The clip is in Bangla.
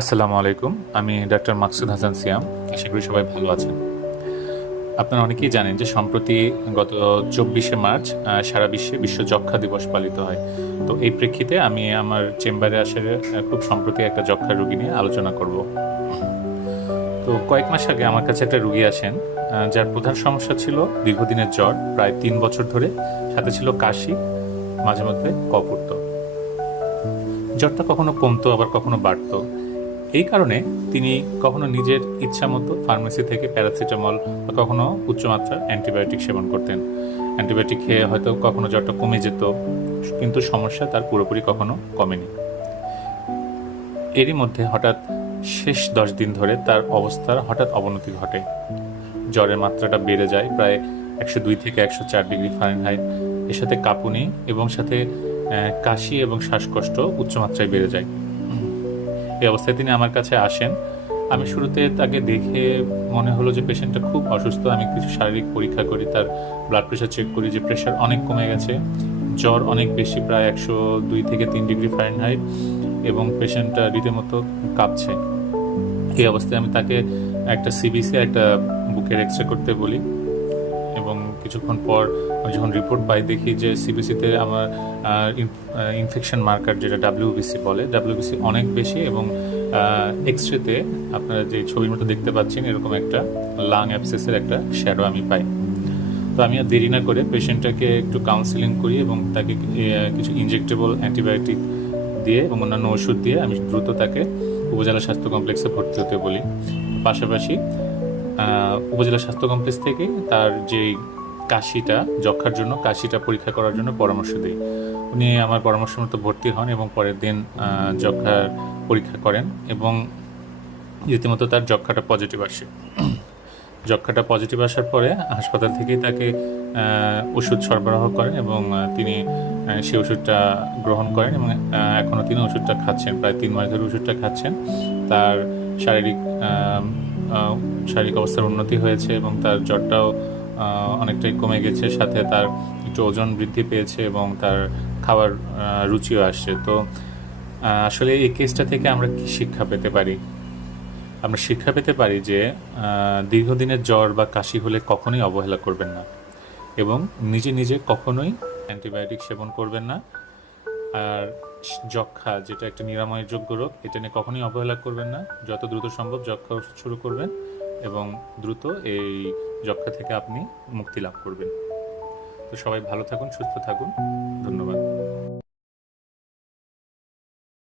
আসসালামু আলাইকুম। আমি ডাক্তার মাকসুদ হাসান সিয়াম। আশা করি সবাই ভালো আছেন। আপনারা অনেকেই জানেন যে সম্প্রতি গত ২৪শে মার্চ সারা বিশ্বে বিশ্ব যক্ষ্মা দিবস পালিত হয়। তো এই প্রেক্ষিতে আমি আমার চেম্বারে আসলে খুব সম্প্রতি একটা যক্ষ্মার রোগী নিয়ে আলোচনা করব। তো কয়েক মাস আগে আমার কাছে একটা রোগী আসেন, যার প্রধান সমস্যা ছিল দীর্ঘদিনের জ্বর, প্রায় ৩ বছর ধরে, সাথে ছিল কাশি, মাঝে মধ্যে কফ উঠত। জ্বরটা কখনো কমতো আবার কখনো বাড়তো। এই কারণে তিনি কখনো নিজের ইচ্ছা মতো ফার্মেসি থেকে প্যারাসিটামল বা কখনো উচ্চমাত্রার অ্যান্টিবায়োটিক সেবন করতেন। অ্যান্টিবায়োটিক খেয়ে হয়তো কখনো জ্বরটা কমে যেত, কিন্তু সমস্যা তার পুরোপুরি কখনো কমেনি। এরই মধ্যে হঠাৎ শেষ 10 দিন ধরে তার অবস্থার হঠাৎ অবনতি ঘটে। জ্বরের মাত্রাটা বেড়ে যায় প্রায় 102 থেকে 104 ডিগ্রি ফারেনহাইট। এর সাথে কাঁপুনি এবং সাথে কাশি এবং শ্বাসকষ্ট উচ্চমাত্রায় বেড়ে যায়। এই অবস্থায় তিনি আমার কাছে আসেন। আমি শুরুতে তাকে দেখে মনে হলো যে পেশেন্টটা খুব অসুস্থ। আমি কিছু শারীরিক পরীক্ষা করি, তার ব্লাড প্রেশার চেক করি যে প্রেশার অনেক কমে গেছে, জ্বর অনেক বেশি, প্রায় 102 থেকে 3 ডিগ্রি ফারেনহাইট, এবং পেশেন্টটা রীতিমতো কাঁপছে। এই অবস্থায় আমি তাকে একটা সিবিসি, একটা বুকের এক্সরে করতে বলি, এবং কিছুক্ষণ পর আমি যখন রিপোর্ট পাই দেখি যে সিবিসিতে আমার ইনফেকশন মার্কার, যেটা ডাব্লিউবিসি বলে, ডাব্লিউবিসি অনেক বেশি, এবং এক্সরেতে আপনারা যে ছবির মতো দেখতে পাচ্ছেন এরকম একটা লাং অ্যাবসেসের একটা শ্যাডো আমি পাই। তো আমি আর দেরি না করে পেশেন্টটাকে একটু কাউন্সেলিং করি এবং তাকে কিছু ইনজেক্টেবল অ্যান্টিবায়োটিক দিয়ে এবং অন্যান্য ওষুধ দিয়ে আমি দ্রুত তাকে উপজেলা স্বাস্থ্য কমপ্লেক্সে ভর্তি হতে বলি। পাশাপাশি উপজেলা স্বাস্থ্য কমপ্লেক্স থেকে তার যে কাশিটা, যক্ষ্মার জন্য কাশিটা পরীক্ষা করার জন্য পরামর্শ দিই। উনি আমার পরামর্শ মতো ভর্তি হন এবং পরের দিন যক্ষ্মার পরীক্ষা করেন, এবং রীতিমতো তার যক্ষ্মাটা পজিটিভ আসে। যক্ষ্মাটা পজিটিভ আসার পরে হাসপাতাল থেকেই তাকে ওষুধ সরবরাহ করেন, এবং তিনি সেই ওষুধটা গ্রহণ করেন, এবং এখনও তিনি ওষুধটা খাচ্ছেন, প্রায় 3 মাস ধরে ওষুধটা খাচ্ছেন। তার শারীরিক অবস্থার উন্নতি হয়েছে এবং তার জ্বরটাও অনেকটাই কমে গেছে, সাথে তার একটু ওজন বৃদ্ধি পেয়েছে এবং তার খাওয়ার রুচিও আসছে। তো আসলে এই কেসটা থেকে আমরা কি শিক্ষা পেতে পারি? আমরা শিক্ষা পেতে পারি যে দীর্ঘদিনের জ্বর বা কাশি হলে কখনোই অবহেলা করবেন না, এবং নিজে নিজে কখনোই অ্যান্টিবায়োটিক সেবন করবেন না। আর যক্ষ্মা, যেটা একটা নিরাময়যোগ্য রোগ, এটা নিয়ে কখনোই অবহেলা করবেন না। যত দ্রুত সম্ভব যক্ষ্মা ওষুধ শুরু করবেন, এবং দ্রুত এই যক্ষ্মা থেকে আপনি মুক্তি লাভ করবেন। তো সবাই ভালো থাকুন, সুস্থ থাকুন। ধন্যবাদ।